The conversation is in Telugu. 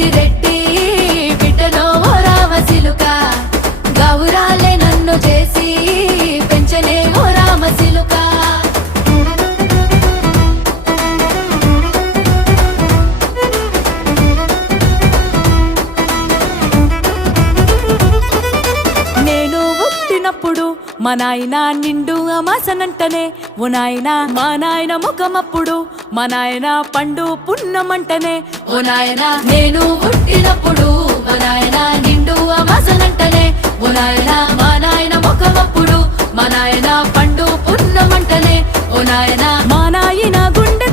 పెద్దిరెడ్డి బిడ్డలో ఓ రామసిలుక గౌరాలే నన్ను చేసి పెంచనే ఓ రామసిలుక నేను పుట్టినప్పుడు మా నాయన నిండు అమాసనంటనే ఓ నాయన మా నాయన ముఖమప్పుడు మా నాయన పండు పున్నమంటనే ఓ నాయన నేను పుట్టినప్పుడు మా నాయన నిండు అమాసనంటనే ఓ నాయన మా నాయన ముఖమప్పుడు మా నాయన పండు పున్నమంటనే ఓ నాయన మా నాయన గుండె